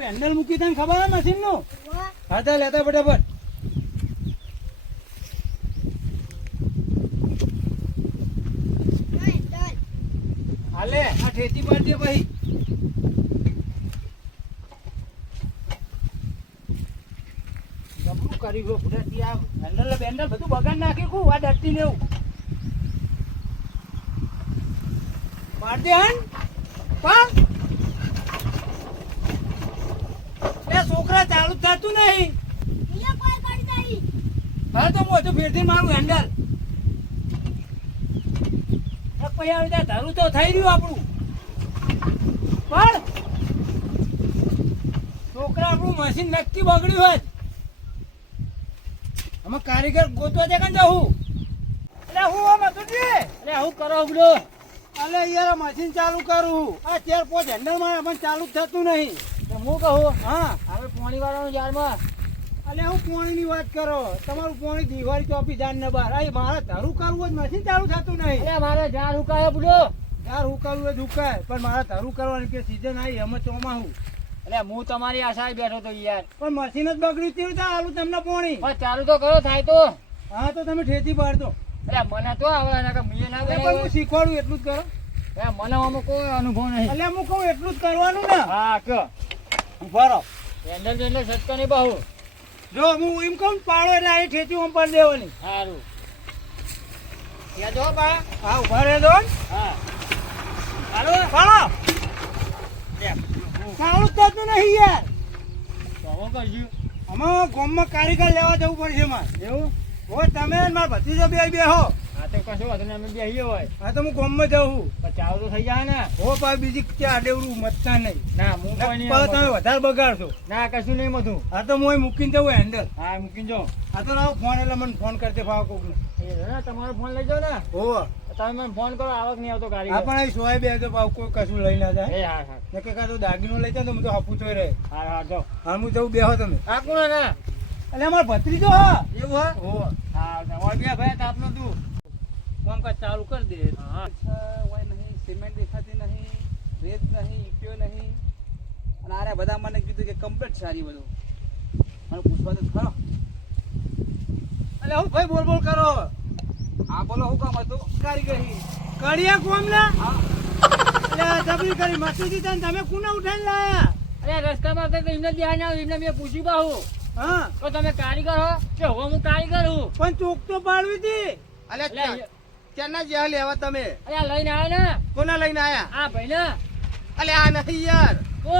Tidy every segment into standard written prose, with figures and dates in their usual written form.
Handle મૂકી તને ખબર હે મશીન નું? હા ચાલ લેતા ફટાફટ. હાલે આ ઠેચી પાડજે ભાઈ. ગમરું કરી ગયો ભૂરાથી આ હેન્ડલ બેન્ડલ બધું બગાડ નાખી કું આ ડરતી લેવું. પાડજે હન પણ એ છોકરા ચાલુ થતું નહીં. હા તો મોટું ફેરથી મારું હેન્ડલ પછી આવી જાય ધારું તો થઈ રહ્યું આપણું. પણ છોકરા આપણું મશીન નક્કી બગડ્યું હોય. અમે કારીગર ગોતવા છે કન જવું. એટલે હું આમ હતું એટલે હું કરો બોલો. અલે યાર મશીન ચાલુ કરું આ 4-5 હેન્ડલ માં પણ ચાલુ જ થતું નહીં. હું કહું હા હવે પોણી વાળાનું યારમાં. અલે હું પોણી ની વાત કરો તમારું પોણી દિવાળી ચોપી જાન ને બાર આ મારે ધારું કરવું જ મશીન ચાલુ થતું નહીં. એટલે મારે ઝાડ હુકાય બોલો. ઝાડ હુકાવું જ હુકાય પણ મારે ધારું કરવાની કે સીઝન આવી અમે ચોમાહું. એટલે હું તમારી આશાએ બેઠો તો યાર પણ મશીન જ બગડ્યું તેવું તો આલું તમને પોણી પણ ચાલુ તો કરો થાય તો. હા તો તમે ઠેચી પાડજો. એટલે મને તો આવે ના હું શીખવાડું એટલું જ કરો. મને આમાં કોઈ અનુભવ નહીં. એટલે હું કહું એટલું જ કરવાનું ને. હા કે ઉભા રહો હેન્ડલ બેન્ડલ સટકા નહીં બહુ. જો હું એમ કહું પાડો એટલે આ ઠેચી ઓમ પાડી દેવાની. સારું ત્યાં જો બા હા ઉભા રહેજો. હા હાલો પાડો. સારું જ થતું નહીં યાર. શું કરજો આમાં ગામમાં કારીગર લેવા જવું પડશે મારે. એવું હોય તમે મારા ભત્રીજો બે બેહો. હા તો કશું વાંધો નહીં અમે બેહીએ હોય. હા તો હું ગામમાં જાઉં પણ ચાલુ તો થઈ જાય ને. હો પાછું બીજી ક્યાં આડેવડું મતતા નહીં. ના હું કોઈ નહીં તમે વધારે બગાડશો. ના કશું નહીં મધું. હા તો હું મૂકીને જવું હેન્ડલ. હા મૂકીને જાઉં. હા તો લાવો ફોન એટલે મને ફોન કરજે ફાવ કોક ને. તમારો ફોન લઈ જાઓ ને. હો તમે મને ફોન કરો આવક નહીં આવતો ગાડી. હા પણ અહીં સોય બે તો ભાવ કોઈ કશું લઈ ના જાય. હા હા ને કે કાં દાગીનો લઈ જાવ તો હું તો હાપું ચોય રહે. હા હા જાઓ. હા હું જવું બેહો તમે. હા કોણ ના એટલે અમારો ભત્રીજો હા એવું હા. હો હા તમારે બે ભાઈ તાપનો તું કામકાજ ચાલુ કરી દે. હા હોય નહીં સિમેન્ટ દેખાતી નહીં રેત નહીં ઈટ્યો નહીં અને આરે બધા મને કીધું કે કમ્પ્લીટ સારી બધું મને પૂછવા તો ખરો. એટલે હું ભાઈ બોલ બોલ કરો. હા બોલો શું કામ હતું? કારીગરી કડિયા કોમ ને. હા એટલે જબરી કરી મસ્તી તમે કુના ઉઠાઈને લાયા? અરે રસ્તામાં તો એમને ધ્યાન આવ્યું એમને મેં પૂછ્યું બાહુ. હા તો તમે કારીગર હો કે હવે હું કારીગર હું? પણ ચોક તો પાડવી હતી. અલે ક્યાંના જ્યાં લેવા તમે? અરે લઈને આવ્યા ને. કોના લઈને આયા? આ ભાઈ ને. અલે આ નહીં યાર. કો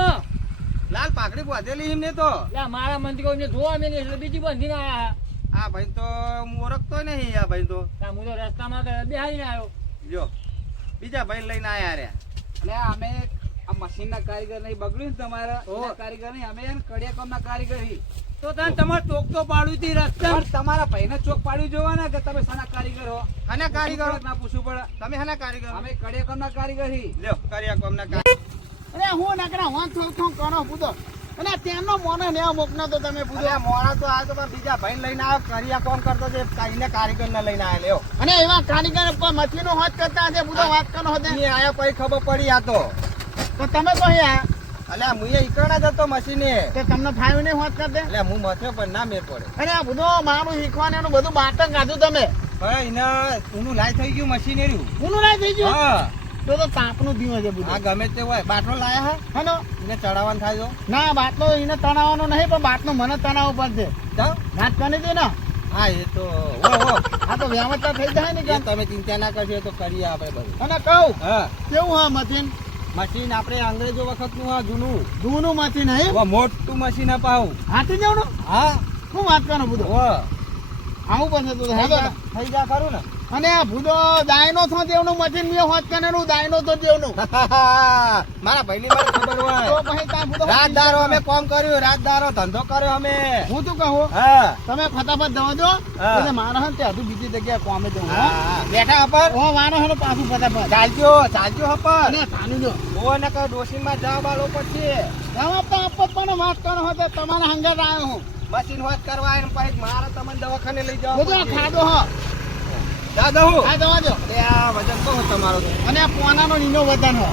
લાલ પાઘડી બાંધેલી એમને તો. લે મારા મંત્રી કોઈને જોવા મેં એટલે બીજી બંધીને આયા. આ ભાઈ તો હું ઓળખતો નહીં. આ ભાઈ તો હું તો રસ્તામાં બેહાડીને આવ્યો. જો બીજા ભાઈ લઈને આયા રે. એટલે અમે આ મશીન ના કારીગર નહીં બગડ્યું ને તમારા કારીગર નહીં અમે કડિયા કામ ના કારીગર. તો તમારે ચોક તો પાડ્યું હતી રસ્તા. તમારા ભાઈને ચોક પાડ્યું જોવાના કે તમે શાના કારીગર હો? હાના કારીગર ના પૂછવું પડે. તમે હાના કારીગર? અમે કડિયા કામ ના કારીગર હી. લ્યો કડિયા કામ ના કારીગર. અરે હું નકરા હું થોડું કરો પૂછો અને ત્યાંનો મોનો ને મોકનો તો તમે પૂછો. મોણા તો આ તો બીજા ભાઈ લઈને આવ્યો કડિયા કામ કરતો છે કાઈને કારીગર ને લઈને આવ્યા. લ્યો અને એવા કારીગર કોઈ મશીનો હોત કરતા હશે પૂછો વાત કરો હોતે. આયા પછી ખબર પડી આ તો તમે તો અહીંયા અલ્યા હું ઈકડા જતો મશીને તે તમને ફાઈવ ને હોત કર દે. એટલે હું મથે પણ ના મેર પડે. અરે આ બધું મારું શીખવાને એનું બધું બાટક કાઢું તમે. હવે એને ઊનું લાઈ થઈ ગયું મશીન એર્યું. ઊનું લાઈ થઈ ગયું? હા તો તાપનું દીવો છે બધું. આ ગમે તે હોય બાટલો લાયા હા હેલો એને ચડાવવાનું થાય તો. ના બાટલો એને તણાવવાનો નહીં પણ બાટલો મને તણાવવો પડશે. વાત કરી દે ને. હા એ તો હો આ તો વ્યવસ્થા થઈ જાય ને કે તમે ચિંતા ના કરશો તો કરીએ આપણે બધું. અને કહું હા કેવું હા મશીન? મશીન આપણે અંગ્રેજો વખત નું હા જૂનું મશીન હે. મોટું મશીન અપાવું હાથી જવાનું. હા શું વાત કરો બધું આવું પણ તું થઈ જા ખરું ને. અને આ ભૂદો દાયનો થો દેવનું મશીન મેં હોત કનેનું દાયનો તો દેવનું મારા ભાઈની મને ખબર હોય તો પછી તા ભૂદો રાતદારો અમે કામ કર્યું રાતદારો ધંધો કર્યો અમે. હું તું કહું હા તમે ફટાફટ જવા દો એટલે મારા હન તે હજુ બીજી જગ્યાએ કામે જવું. બેઠા પર ઓ મારો હનો પાછું ફટાફટ ચાલજો હપર અને થાનું જો ઓ ને કે ડોસીન માં જવાબ આલો પછી જવાબ તો આપત પણ વાત કરો હતો તમારા હંગાત આવ્યો હું મશીન વાત કરવા અને પછી મારા તમને દવાખાને લઈ જાવ બધું ખાધો હો દાદા હું આ દવા દો. આ વજન તો તમારો અને આ પોનાનો નીનો વજન હો.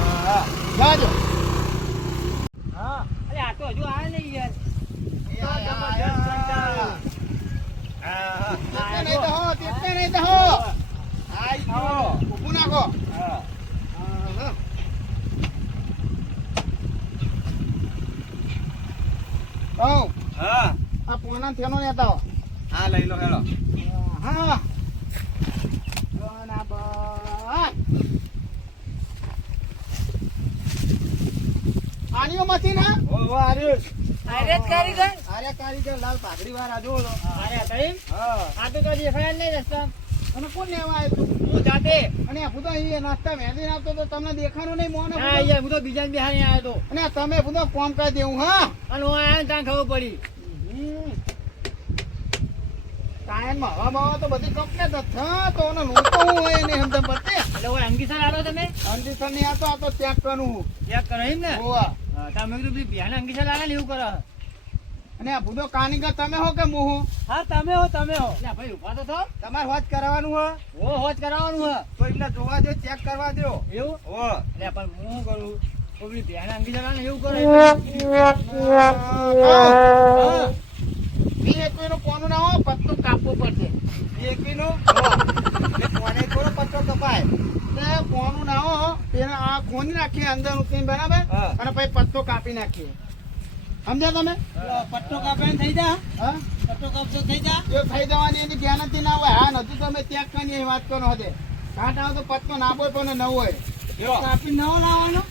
જાજો હા અરે આ તો હજુ આ નહીં યાર. આ પોના થેનો લેતા હો. હા લઈ લો હેલો. હા આણીઓ માંથી ના અરે કારીગર આર્ય કારીગર લાલ પાઘડી વાળા જો લો. અરે તઈ આ તો દેખાય નહીં રસ્તા. અને કોણ લેવા આવ્યું તું? હું જાતે. અને હું તો અહીંયા નાસ્તા વેચીને આવતો તો તમને દેખાનું નહીં મોને હા યાર હું તો બીજા બિહારી આવ્યો તો. અને તમે બધો કોમ કરી દેવું હા અને હું આયા ત્યાં ખબર પડી. કાયનમાં હવા બવા તો બધી કમ્પ્લેટ જ છે તો ઓનો લૂંટો હું હોય એને સમજણ પડતી એટલે હું અંગીસર આલો તમે અંડીસર નહીં આ તો ચેક કરું ચેક કરો એમ ને. હોવા તમે કીધું પેલી બિહાને અંગીસર આલે ને એવું કરો. અને આ બધો કારીગર તમે હો કે હું હું હા તમે હો એટલે ભાઈ ઉભા તો થો. તમારે હોજ કરાવવાનું હો ઓ હોજ કરાવવાનું હે. તો એટલે જોવા દો ચેક કરવા દો એવું હો એટલે પણ હું શું કરું તો પેલી બિહાને અંગીસર આલે ને એવું કરો. એકવીનો કોનું ના હો પત્તો કાપવો પડશે એકવીનો કોને થોડો પત્તો કપાય ને કોનું ના હો તેને આ ખોની નાખીએ અંદર ઉતરીને બરાબર અને પછી પત્તો કાપી નાખીએ સમજ્યા તમે પટ્ટો કાપે થઈ જા. હા પટ્ટો કાપશો થઈ જા. જો થઈ જવાની એની જ્ઞાનથી ના હોય હા નથી તમે ત્યાગ કરી વાત કરો હદે કાંટ આવે તો પત્તો ના બોય પણ ન હોય કાપી નવો લાવવાનો.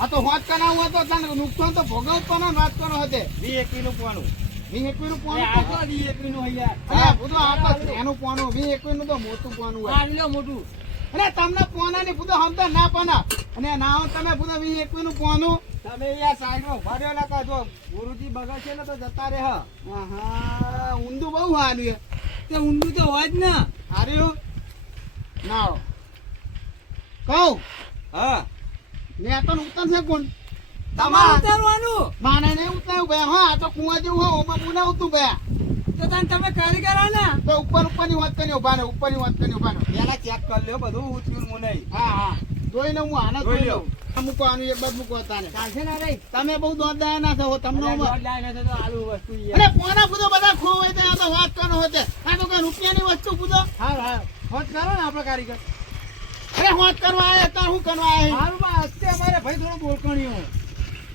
આ તો હોત કરાવવું હોય તો તને નુકસાન તો ભોગવવાનો વાત કરો હદે 21 પોનું. 21 નું આ તો પોનું 21 નું યાર. હા બધું આ તો એનું પોનું 21 નું તો મોટું પોનું હોય આ લ્યો મોટું. અને તમને પોના ની બધું સમજા ના પના અને ના હો તમે બધું 21 નું પોનું તમે યાર સાઈડમાં ઉભા રહ્યો ના કા જો ગુરુજી બગડશે ને તો જતા રહે. હા ઊંધું બહુ હાર્યું તે ઊંડું તો હોય જ ને. હાર્યું ના હો. કહું હા ને આ તો ઉતરશે કોણ તમારે ઉતારવાનું. માને નહીં ઉતરાયું ભાઈ હા આ તો કુવા જેવું હોય ઓમાં બનાવતું ભાઈ તો તમે કારીગર હો ને. તો ઉપરની વાત કરી ઉભા ને ઉપરની વાત કરી ઉભા ને પેલા ચેક કરી લ્યો બધું ઉતર્યું હું નહીં. હા હા જોઈને હું આને જોઈ જોઈ લઉં. લઉં મૂકો આનું એક બાદ મૂકો તાને ચાલશે ને રે. તમે બહુ દોડદાયા ના થો તમને અરે હું- દોઢ લાખ નથી તો આલુ વસ્તુ યાર. અરે પોના બધો બધા ખોવાય ત્યાં તો વાત કરો હોતે આ તો કઈ રૂપિયાની વસ્તુ બધો હા હા હોત કરો ને આપણે કારીગર. અરે હોત કરવા આયા તા હું કરવા આયા હારું બા હસ્તે અમારે ભાઈ થોડું બોલકણીઓ.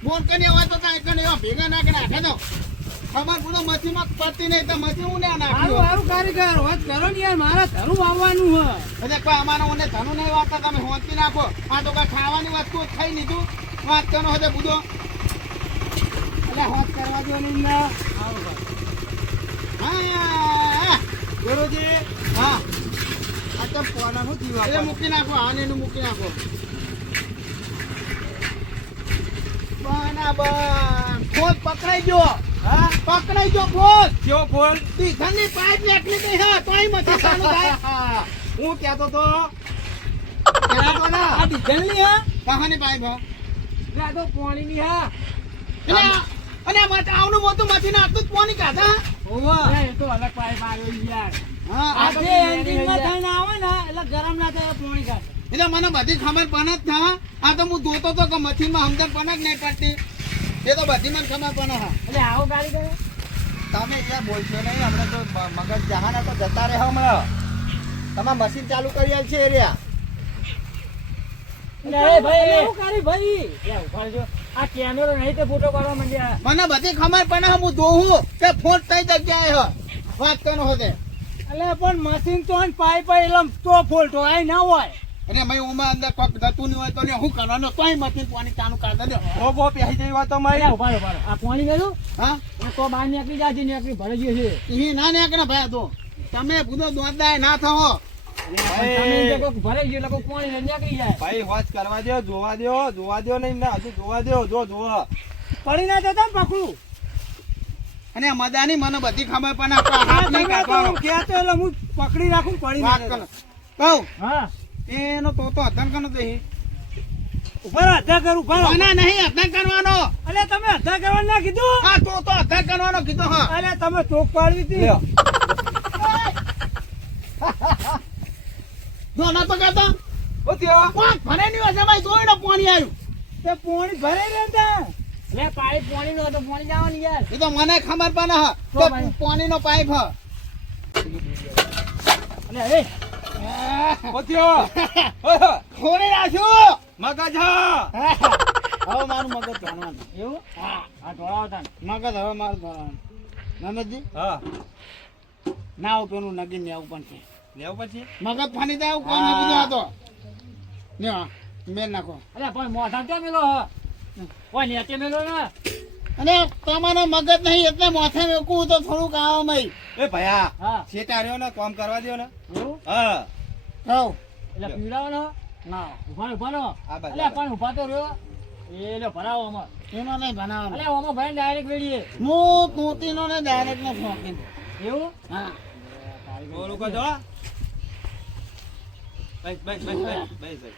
બોલ કરી હોય તો ત્યાં એકને એવા ભેગા નાખી નાખે દો ખબર બધો મચીમાં પડતી નહીં તો મચી હું ના હારું નાખ્યું હારું કારીગર હોત કરો ને યાર મારે ધરું આવવાનું હે. એટલે કોઈ અમારો ઓને ધનું નહીં વાગતા તમે હોંચી નાખો આ તો કઈ ખાવાની વસ્તુ ખાઈ લીધું વાત કરો હોતે બધો એટલે હોત કરવા દો નહીં ને હારું બા. હા ગુરુજી હા આ તો પોનાનું જીવા. એટલે મૂકી નાખો આને એનું મૂકી નાખો બરાબર ખોદ પકડાઈ ગયો હા પકડાઈ ગયો ખોદ કયો બોલ. ડીઝલની પાઇપ નીકળી ગઈ હા તોય મથી ચાલુ થાય હું કહેતો તો કહેતો તો ના આ ડીઝલની હા. કહાની પાઇપ હા એટલે આ તો પાણીની હા. અને આવનું મોટું મથી નાખતું જ પોની કાઢા ઓવા એ તો અલગ પાઇપ આવ્યો યાર. હા આ આ જે એન્જિનમાં થઈને આવે ને એટલે ગરમ ના થાય એટલે પાણી કાઢે. એટલે મને બધી ખબર પણ જ થા આ તો હું જોતો તો કે મથીમાં સમજણ પણ જ નહીં પડતી એ તો બધી મને ખબર પણ હા એટલે આવો કારીગર. તમે ક્યાં બોલશો નહીં હમણાં તો મગજ જહાના તો જતા રહે હમણાં તમારે મશીન ચાલુ કરી આલ છે એરિયા અરે ભાઈ એવું કરી ભાઈ. એ ઉભા રહેજો. આ કેમેરો નહીં તે ફોટો પાડવા માંડ્યા. મને બધી ખબર પણ હું જોઉં કે ફોન કઈ જગ્યાએ હ વાત કરો હોતે એટલે પણ મશીન તો પાઇપ એટલે તો ફોલ્ટ હોય ના હોય. અને મેં ઓમાં અંદર કોક જતું નહીં હોય તો ને હું કરવાનો તોય મશીન પાણી ચાલુ કરી દે ભોગો પહેરી જેવી વાતો મારી. ઉભા રહો, ઉભા રહો. આ પાણી ગયું હા આ તો બહાર નીકળી જાય છે નીકળી ભરાઈ ગયું છે. એ ના ને કે ભાઈ તો તમે બધો દોડદાય ના થવો તમે જે કોક ભરાઈ ગયું એટલે કોક પાણી લઈને નીકળી જાય. ભાઈ હોજ કરવા દો જોવા દો નહીં ના હજુ જોવા દો જો પડી ના જતા ને પકડું. અને મજાની મને બધી ખબર પણ આ હાથ હા, નહીં તમે તો કાઢવાનો કહેતો એટલે હું પકડી રાખું પડી ના વાત જતા. કરો કહું હા એનો તો હતન કનો તો ઉભા રહો, અધા કરું ઉભા રહો. ના નહીં હતન કરવાનો અલે તમે અધા કરવાનું ના કીધું. હા તો હતન કરવાનો કીધો હા અલે તમે ચોક પાડવી હતી. લ્યો. જો ના તો કહેતો ઓ થયો કોણ ભરે નહીં હશે ભાઈ જોઈને પાણી આવ્યું તે પાણી ભરાઈ રહ્યા હતા. લે પાણી પાણી નો તો પાણી જવાનું યાર એ તો મને ખબર પણ હ તો કે ભાઈ. પાણીનો પાઇપ હ અને અરે પોત્યો ઓય, ખોરી નાખ્યું મગજ હા હવે મારું મગજ ધોવાનું એવું હા આ ઢોળાવો તાન મગજ હવે મારું ધોવાનું નમતજી હા ના પેલું નગીન ને આવું પણ છે લેવું પછી મગજ ફાની જાય કોઈ નગી જવા તો લ્યો મેલ નાખો અરે પણ મોઢા ક્યાં મેલો હ કોઈ નેચે મેલો ને અને તમારો મગજ નહીં એટલે માથે મેકવું તો થોડુંક આવો મય એ ભયા હા શેટા રહ્યો ને કામ કરવા દ્યો ને એવું હા હવ એટલે પીવડાવો ને ના ઉભા ઉભા નો આ બાજુ, અલે પણ ઉભા તો રહ્યો એ લે ભરાવો આમાં એમાં નહીં અલે બનાવવાનું આમાં ભાઈ ડાયરેક્ટ વેડીએ હું તૂતીનો ને ડાયરેક્ટ ને ફોંકી દઉં. એવું હા બોલું કો જો બેસ બેસ બેસ બેસ બેસ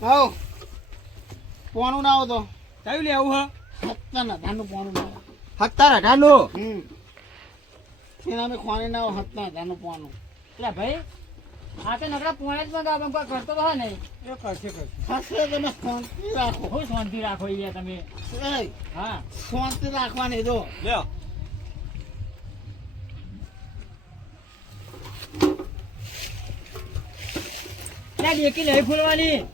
હવ પોનું ના આવો તો કયું લેવું હ 17,000 પોનું ના આવો 17,000 નું એના અમે ખોણી ના આવો 17,000 પોનું એટલે ભાઈ આ તો નકરા પોણે જ મંગાવો કોઈ કરતો તો હા નહીં એ કરશે હશે તમે શાંતિ રાખો બહુ શાંતિ રાખો યાર તમે એ હા શાંતિ રાખવાની જો લ્યો ત્યાં ડેકી નહીં ફૂલવાની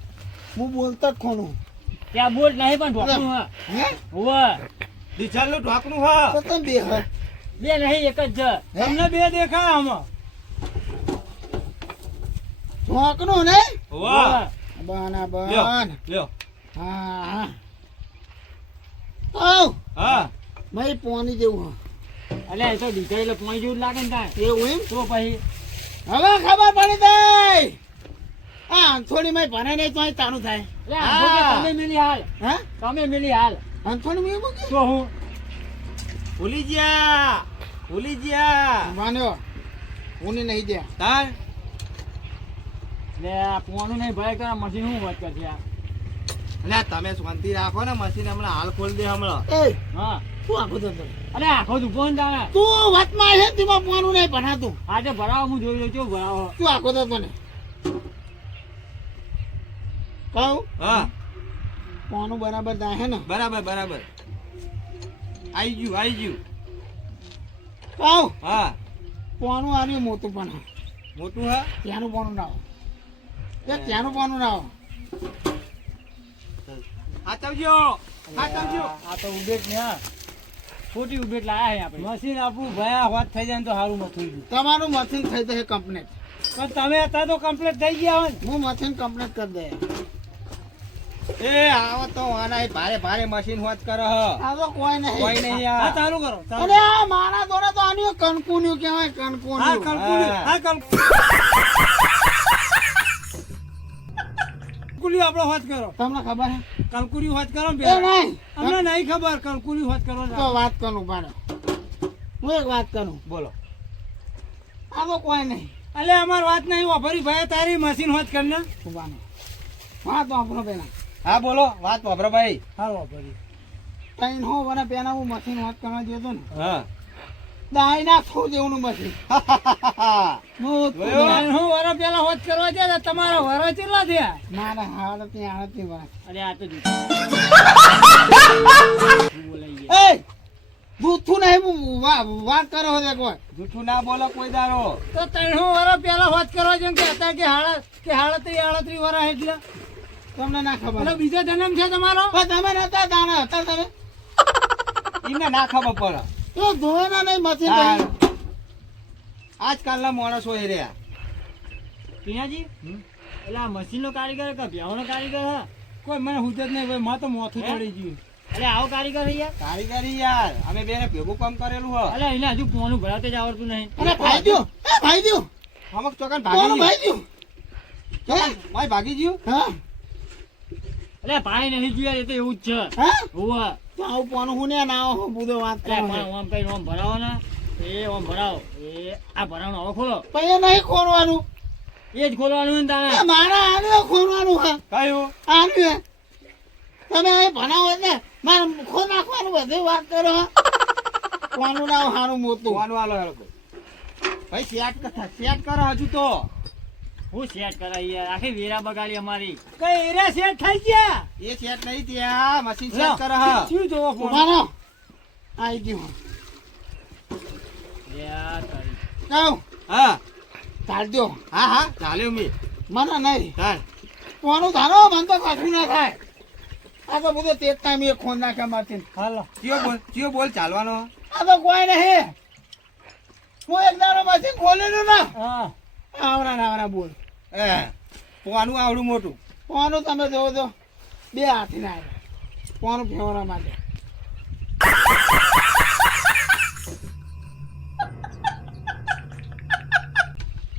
હું બોલતા જ ખોનું ત્યાં બોલ નહીં પણ ઢોકનું હા હે હોવે ડીઝલ નું ઢોકણું હા તો તમે બે હે બે નહીં એક જ છે તમને બે દેખાય આમાં ઢોકનું નહીં વાહ બના લ્યો બન લ્યો હા હા આવ હા મય પોની જેવું અલે એ તો દીધા એટલે પોણી જેવું જ લાગે ને ત્યાં હે એવું એમ તો પછી હવે ખબર પડી ગઈ હા થોડી મય ભણે નહીં તો અહીં તાનું થાય એટલે આમ તો કે હા. તમે મિલી હાલ હે તમે મિલી હાલ અંથોડી મેં મૂકી તો હું ભૂલી ગયા માન્યો હું નહીં દે તાર લે આ પોણું નહીં ભય કરે મશીન શું વાત કરશે આ લે તમે શાંતિ રાખો ને મશીન હમણાં હાલ ખોલી દે હમણાં એ હા શું આખું થતું અરે આખો દુખો ને તાણે તું વાતમાં છે તેમાં પોનું નહીં ભણાતું આજે ભરાવો હું જોઈ લઉં છું ભરાવો તું આખો થતો ને કહું હા પોનું બરાબર થાય હે ને બરાબર બરાબર આઈ ગયું કહું હા પોનું આવ્યું મોટું પણ મોટું હા ત્યાંનું પોનું ના આવો એ ત્યાંનું પોનું ના આવો સાચવજો સાચવજો આ તો ઉબેટ ને હા ખોટી ઉબેટ લાયા છે આપણે મશીન આપણું ભયા વાત થઈ જાય ને તો સારું મથું ગયું તમારું મશીન થઈ જશે કમ્પ્લીટ પણ તમે હતા તો કમ્પ્લીટ થઈ ગયા હોય ને હું મશીન કમ્પ્લીટ કરી દે એ આવો તો આના ભારે ભારે મશીન હોત કરે હ આ તો કોઈ કોઈ નહીં નહીં હા આ ચાલુ કરો ચાલુ અરે આ મારા દોરે તો આનું કણકુન્યું કહેવાય હા કણકુન્યું કલકુલી હા. હા કલકુલી આપણો વાત કરો તમને ખબર હે કલકુલી વાત કરો ને એ પેલા. નહીં અમને નહીં ખબર કલકુલી વાત કરો ને. તો વાત કરું બારો હું એક વાત કરું બોલો આ તો કોઈ નહીં અલે અમાર વાત નહીં વાપરી ભાઈ તારી મશીન વાત કરીને ઉભાનો વાત તો આપણો પેલા હા બોલો વાત વાપરો ભાઈ હા વાપરી 3 વર્ષ પહેલા હું મશીન વાત કરવા ગયો હતો ને હા દાઈ ના થવું જેવું મશીન હું જોયો? હું વરસ પેલા વાત કરવા ગયા તા, તમારા વરસ કેટલા થયા મારા હાડતી વર્ષ અરે આ તો બોલાઈ એ જૂઠું નહીં હું વાત કરો છે કોઈ જૂઠું ના બોલો કોઈ દારો તો 3 વરસ પેલા વાત કરવા જેમ કે હતા કે હાડત્રી 38 વરસ એટલે તમને ના ખબર એટલે બીજો જન્મ છે તમારો પણ તમે નતા દાણા હતા તમે એમને ના ખબર પડે તો ધોવાના નહીં મશીન હા. નહીં. આજકાલના માણસો એ રહ્યા પિયાજી એટલે આ મશીન નો કારીગર કે ભેવાનો કારીગર હા કોઈ મને હુજત નહીં ભાઈ માં તો મોથું ચડી ગયું અરે આવો કારીગર છે યાર કારીગરી યાર અમે બેને ભેગું કામ કરેલું હ અલે એને હજુ પોનું ભરાતે જ આવડતું નહીં અરે ભાઈ દ્યો એ ભાઈ દ્યો અમુક ચોકન કોનું ભાગી ભાઈ દ્યો હે ભાઈ ભાગી ગયું હા અલે ભાઈ નહીં જોયા એ તો એવું જ છે હા હોવા તો આવું પોનું હું ને ના આવો હું બુધો વાત અલે કરો પણ ઓમ કઈ ઓમ ભરાવો ને એ ઓમ ભરાવો એ આ ભરાવનો હવે ખોલો પછી નહીં ખોરવાનું એ જ ખોલવાનું ને તાણે એ મારા આનું ખોરવાનું હા કયું આનું હે. તમે અહીં ભણાવો એટલે મારે ખો નાખવાનું બધી વાત કરો હા કોનું નામ સારું મોટું જોવાનું આલો એ લોકો ભાઈ સેટ કરો હજુ તો હું સેટ કરાવી યાર આખી વેરા બગાડી અમારી કઈ એરા સેટ થઈ ગયા એ સેટ નહીં ત્યાં મશીન લો. સેટ કરે હા શું જોવો ફોન ઉભા રહો. આઈ ગયું. યાર તારી. કહું, હા ચાલજો. હા હા ચાલ્યો મી મને નહીં. ચાલ કોનું ધારો મને તો કશું ના થાય. આ તો બધું તે જ ટાઈમે એ ખોન નાખ્યા મારથી. હાલો કયો બોલ ચાલવાનો આ તો કોઈ નહીં. હું એક દાડો મશીન ખોલેલું ને હા આવરા ને આવરા બોલ. એ પોવાનું આવડું મોટું કોનું તમે જોવો તો બે હાથી ના આવ્યા. કોનું ફેવરા માટે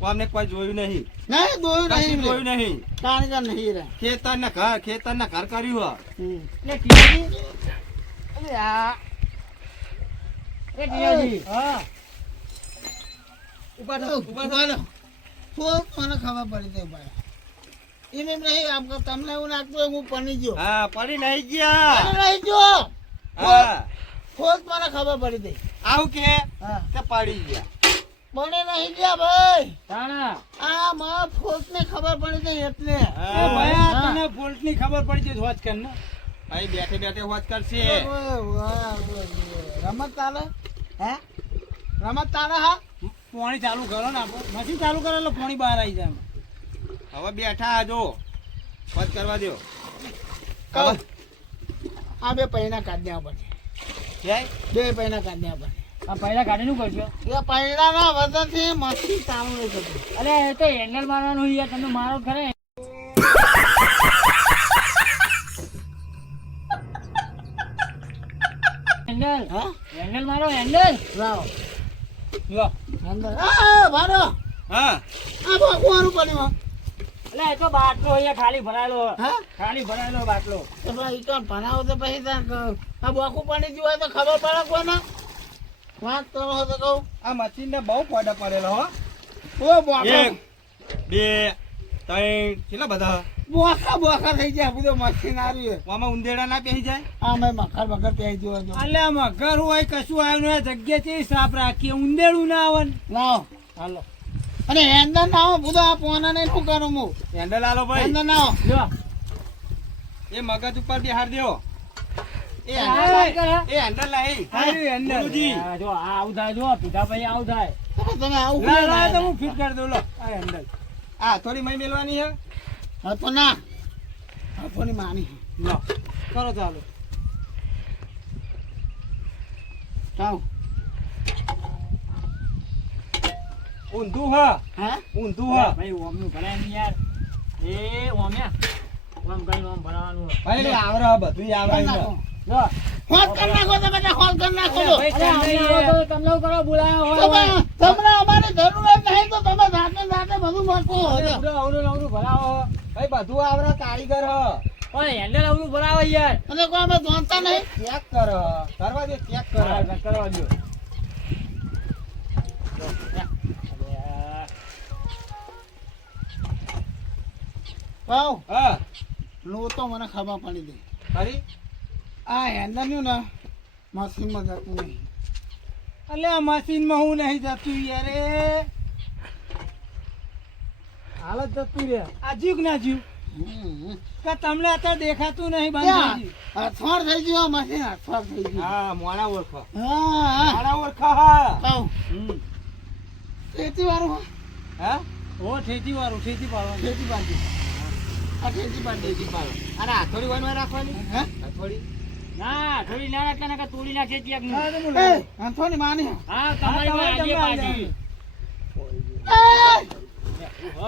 અમને કોઈ જોયું નહીં નહીં દોયું કશું નહીં જોયું નહીં કાણીગર નહીં રે. ખેતર ના ઘર કર્યું હો એટલે ટીયાજી અરે આ એ ટીયાજી હા ઉભા થા, ઉભા થા. ઉભા રહો. થોડુંક મને ખબર પડી ગઈ ભાઈ. એમ એમ નહીં આમ કે તમને એવું લાગતું હોય હું પડી ગયો. હા પડી નહીં ગયા પડી નહીં ગયો. હા થોડુંક મને ખબર પડી ગઈ. આવું કે હા તે પડી ગયા પડી નહીં ગયા ભાઈ. તાણા આ માં ફોક ને ખબર પડી ગઈ એટલે. એ ભાઈ આ હા. તને ફોલ્ટ ની ખબર પડી જઈ હોત કે ને અહીં બેઠે બેઠે વાત કરશે ઓય, ઓય, ઓય. રમત ચાલે હે રમત ચાલે હા. પાણી ચાલુ કરો ને આપણે મશીન ચાલુ કરે એટલે પાણી બહાર આવી જાય હવે બેઠા જો વાત કરવા દો કહું. આ બે પૈણા કાઢ દેવા પડશે. જય બે પૈણા કાઢ દેવા પડશે. આ પહેલા ગાડીનું કરશો એ પૈણાના વજનથી મશીન ચાલુ નહીં થતું. અલે એ તો હેન્ડલ મારવાનું યાર તમે મારો ખરે હેન્ડલ હા હેન્ડલ મારો હેન્ડલ લાવો લો અંદર આ ભારો હા આ ભગવાનનું પડ્યું અલે એ તો બાટલો અહીંયા ખાલી ભરાયેલો હા ખાલી ભરાયેલો બાટલો તો ભાઈ તો ભણાવો તો પછી તાર આ બોકું પાણી જીવાય તો ખબર પડે કોને વાત કરો તો કહું આ મશીન ને બહુ પડે પડેલો હો ઓ બોકા એક બે ત્રણ કેટલા બધા બોકા થઈ ગયા બધું મશીન આવ્યું આમાં ઉંદેડા ના પહેરી જાય આ મેં મખર બખર પહેરી જોવા જો એટલે આમાં ઘર હોય કશું આવ્યું નહીં જગ્યા છે સાફ રાખીએ ઉંદેડું ના આવે ને. લાવો હાલો અને હેન્ડલ ના આવો બધું આ પોના ને શું કરું હું હેન્ડલ આલો ભાઈ હેન્ડલ ના આવો જો એ મગજ ઉપર બિહાર દ્યો એ આ હેન્ડલ વાત કરે. એ હેન્ડલ નહીં આવ્યું હેન્ડલ. ગુરુજી. આ જો આ આવું થાય જો પીધા પછી આવું થાય તમે આવું ના કેમ ના તો લાયા? હું ફિટ કરી દઉં લો આ હેન્ડલ આ થોડી મહી મેલવાની છે હા તો ના હાથોની માની લો કરો ચાલો કાવ ઊંધું હા હા ઊંધું હા ભાઈ ઓમનું ભરાય નહીં યાર એ ઓમ્યા ઓમ કઈ ઓમ ભરાવાનું હોય. ભાઈ લે આવરે હા, બધું આવરે હોત છે. જો કરી નાખો તમે બધા હોત કરી નાખો તો. ભાઈ, અરે અમે આવો તો તમને શું કરવા બોલાયો હોય તમે તમને અમારી જરૂર જ નહીં તો તમે જાતે જાતે બધું મળતું હોય તો. અવરું ભરાવો ભાઈ બધું આવરે કારીગર હ પણ હેન્ડલ અવરું ભરાવો યાર અને કોઈ અમે જાણતા નહીં ચેક કર કરવા દે ચેક કર હા, કરવા દો કાવ હા લો તો મને ખબર પડી ગઈ ખરી આ હેન્ડલ ને મશીનમાં જતું નહીં એટલે આ મશીનમાં હું નહીં જતું યાર એ હાલત જતું રે આ જીવ કે ના જીવ હમ. કે તમને અત્યારે દેખાતું નહીં બંધ ત્યાં થઈ ગયું. અથવાડ થઈ ગયું આ મશીન અથવાડ થઈ ગયું હા મોણા ઓળખો હા મોણા ઓળખો હા કાવ હમ. ખેતી વાળું હા ઓ ઠેચી વાળું ઠેચી પાડવાનું ખેતી પાડી આ ખેતી પાડી દેજી પાડો અને હાથોડી વનમાં રાખવાની હે હાથોડી ના થોડી ના રાખતા નકર તોડી નાખે ચેક નું હા, તો હું એ લઉં. અથવાડની માની હા તમારી તમારે પાસે આજે જમવા પાછી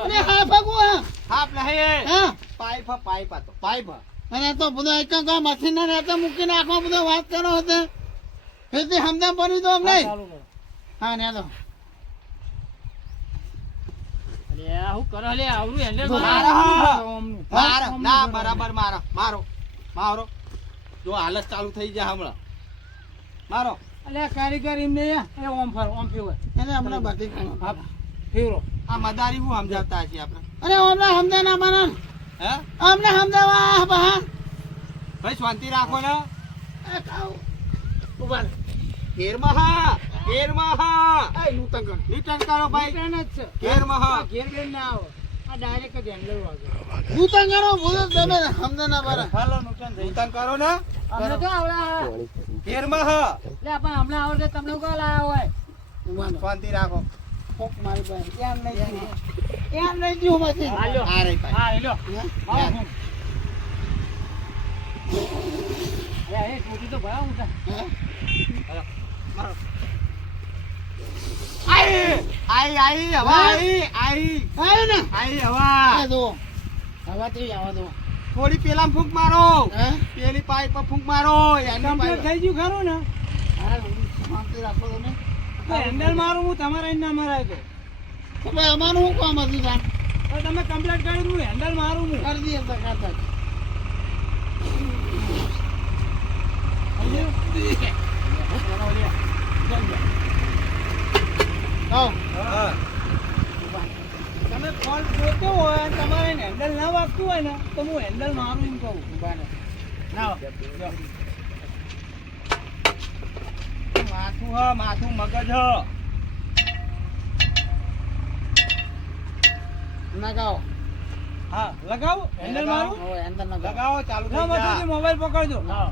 અરે હા ભગવાન હાપ નહીં હા પાઇપ હ, પાઇપ આ તો પાઇપ હ. અને તો બધો એક મશીન ને રહેતા મૂકી નાખો બધો વાત કરો હતો ખેતી સમજા પડ્યું તો એમ નહીં ચાલુ કરો. હા ને તો અરે આ હું કરો લે આવરું હેન્ડલ જો ભરાવો. ઓમનું. મારો ઓમનું ના કરો. બરાબર મારો મારો મારો જો હાલત ચાલુ થઈ જાય હમણાં મારો એટલે આ કારીગર એમને એ ઓમ ફર ઓમ ફેવર એને હમણાં બધી ખબર હા પડે. ફેવરો આ મદારી હું સમજાવતા છીએ આપણે અરે હમણાં સમજે ના મને હે અમને સમજાવવા બહાર ભાઈ શાંતિ રાખો ને ઉભા રહે. ઘેરમાં હા એ નૂતન કર રિટર્ન કરો ભાઈ ટ્રેન જ છે ઘેરમાં હા ઘેર બેન ના આવો આ ડાયરેક્ટ જ હેન્ડલ વાગે. નૂતન કરો બોલો તમે સમજો ના બરા હાલો નુકસાન થઈ ઉતાન કરો ને અમને તો આવડે હા. ઘેરમાં હ લે પણ હમણાં આવડે તમને કોણ લાયા હોય? ઉમાનો શાંતિ રાખો કોક મારી પાસે એમ નહીં જીવ મશીન હા, લ્યો. આ રહી પાસે હા, લ્યો. હે? આવો હું. અરે, એ ટોટી તો ભરાવું છે. હે? આઈ હવા આઈ આવ્યો ને આઈ આ હવા જુઓ હવા તો આવા દો થોડી પેલા ફૂંક મારો હે પેલી પાઇપ પર ફૂંક મારો કમ્પ્લીટ થઈ ગયું ખરું ને હા શાંતિ રાખો તમે હેન્ડલ મારું હું તમારે ના મરાય તો તો ભાઈ અમારું શું કામ હતું તાન તો તમે કમ્પ્લીટ કરી હું હેન્ડલ મારું હું કરી દઈએ તો ખાતા હા. તમે ફોન જોતો હોય અને તમારે હેન્ડલ ના વાગતું હોય ને તો હું હેન્ડલ મારું એમ કહું ના માથું હ માથું મગજ હ નગાવો હા લગાવો હેન્ડલ મારું હવે અંદર નગાવો લગાવો ચાલુ થઈ જાય મોબાઈલ પકડજો હા.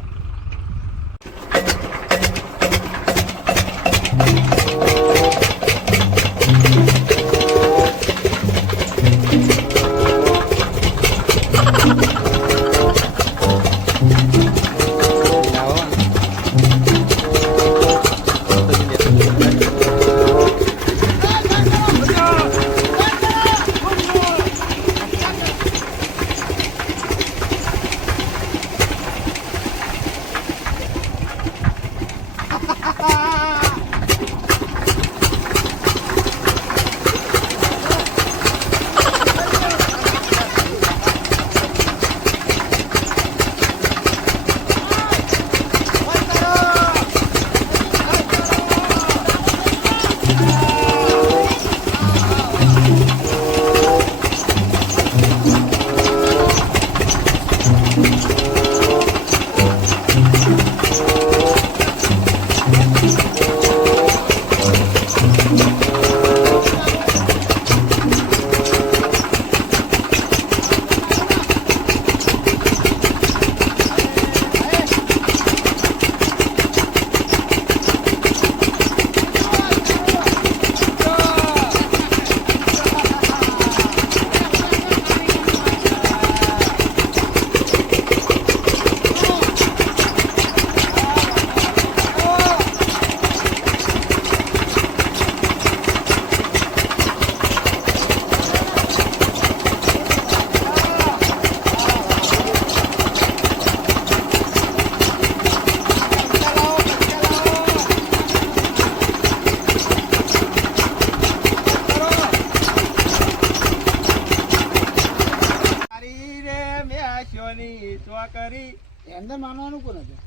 કરી અંદર માનવાનું કોણ હતું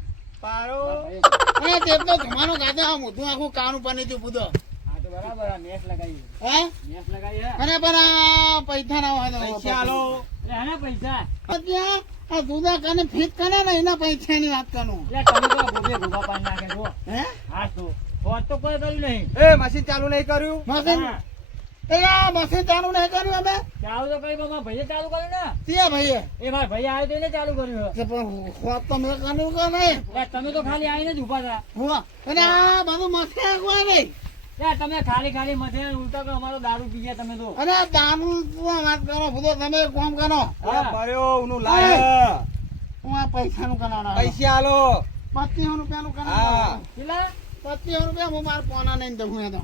પારો એ તે તો તમારો ગાધો આ મોઢું આખું કાનું પાણી તું બુધો હા તો બરાબર આ મેસ લગાવી હે મેસ લગાવી હે અને પણ આ પૈસા ના હોય તો પૈસા આલો એટલે આના પૈસા ત્યાં આ જુદા કાને ફીટ કરે ને એના પૈસાની વાત કરું એટલે તમે તો ગોબે ગોબા પાડ નાખે છો હે હા તો હોત તો કોઈ કર્યું નહીં એ મશીન ચાલુ નહીં કર્યું મશીન હા. એ આ મશીન ચાલુ નહીં કર્યું અમે ચાલુ તો કરી મારા ભાઈએ ચાલુ કર્યું ને ત્યાં ભાઈએ એ મારા ભાઈ આવ્યો તો એને ચાલુ કર્યું કે પણ હોત તો મેં કર્યું કે નહીં એટલે તમે તો ખાલી આવીને જ ઉભા હતા હુઆ અને આ બધું મશીન કોઈ નહીં એટલે તમે ખાલી ખાલી મધે ઉલટા કે અમારો દારૂ પી ગયા તમે તો અરે આ દારૂ વાત કરો બધો તમે કોમ કરો આ મર્યો ઉનું લાય હું આ પૈસાનું કરાવવાનો પૈસા આલો 2500 રૂપિયાનું હા. કરાવવાનો કેટલા 2500 રૂપિયા હું મારા પોના નહીં દઉં હું તો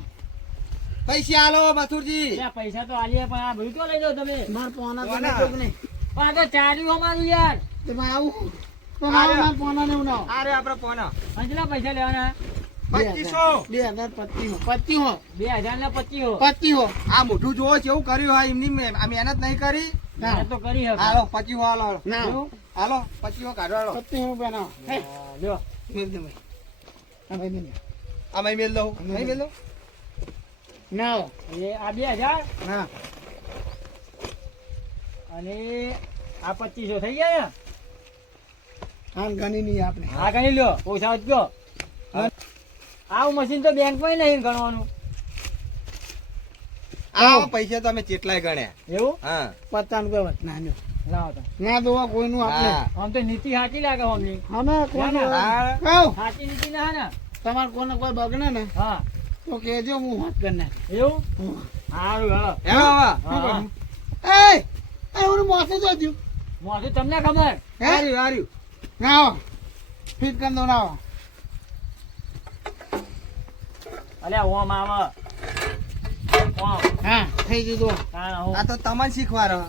પૈસા આલો મથુરજી એટલે પૈસા તો આલીએ પણ આ બધું તો લઈ જાઓ તમે મારા પોના તો પોના. નહીં નહીં પણ આ તો ચાર્યું અમારું યાર તો ભાઈ આવું તો મારા પોના ને ઉનાવ આ રે આપડે પોના કેટલા પૈસા લેવાના 2500 2500 2000 ને 25 2500 આ મોઢું જોવો કેવું કર્યું હા એમની આ મહેનત નહીં કરી મેં તો કરી હવે હાલો 2500 હાલો ના હાલો 2500 કાઢો હાલો 2500 રૂપિયા ના હે લ્યો મેલ દે ભાઈ હા ભાઈ મેલ દે. આ મય મેલ દઉં મય મેલ દઉં ના એ આ 2000 હા અને આ 2500 થઈ ગયા ને આમ ગણી નહીં આપણે આ ગણી લ્યો પૈસા જ ગયો આવું મશીન તો બેંક માં નહીં ગણવાનું આ પૈસા તો અમે ચેટલાય ગણ્યા. એવું હા 50 રૂપિયા વચના લ્યો. લાવો તો ના દોવા કોઈનું આપણે હા. આમ તો નીતિ સાચી લાગે અમને અમે કોને હા. કહું સાચી નીતિ ના હે ને તમારે કોને કોઈ બગડે ને હા તો કહેજો હું વાત કરી નાખ. એવું સારું હા હેલો હવે. શું હા. કરું? એ ઓનું મોસે જોજો. મોઢું તમને ખબર હે હાર્યું, હાર્યું. ના આવો ફીટ કરી દો ના આવો. અલ્યા ઓમ આવ ઓમ હા થઈ જજો. કાણ હું આ તો તમને શીખવાડો.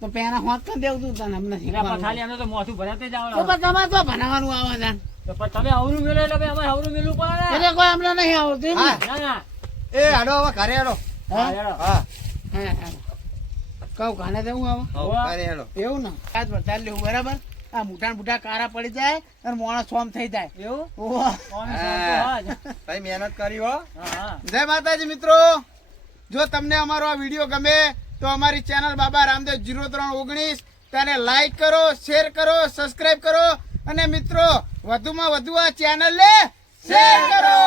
તો પેલા હોત કરી દેવું તું તને અમને એટલે શીખવાડું. પથાલી અમને તો મોઢું ભરાતે જ તો આવડે પણ તમારે તો ભણાવવાનું આવે છે. તો પણ તમે અવરું મેળો એટલે ભાઈ અમારે અવરું મેળવું પડે ને. એટલે કોઈ અમને નહીં આવડતું એમ ને? હા. ના ના એ હાડો હવે ઘરે હેડો. હા? હેડો. હા હા, હા. કહું કાને દેવું આવે હવે ઘરે હેડો. એવું ને આજ વધારે લેવું બરાબર. આ મોટા ને મોટા કારા પડી જાય અને મોણસ સોમ થઈ જાય. એવું ઓહો. કોણ શાંતો હા. હોય? ભાઈ મહેનત કરી હો. હા હા જય માતાજી મિત્રો, જો તમને અમારો આ વિડીયો ગમે તો અમારી ચેનલ બાબા રામદેવ 0319 તેને લાઈક કરો, શેર કરો, સબસ્ક્રાઇબ કરો અને મિત્રો વધુમાં વધુ આ ચેનલ ને શેર કરો.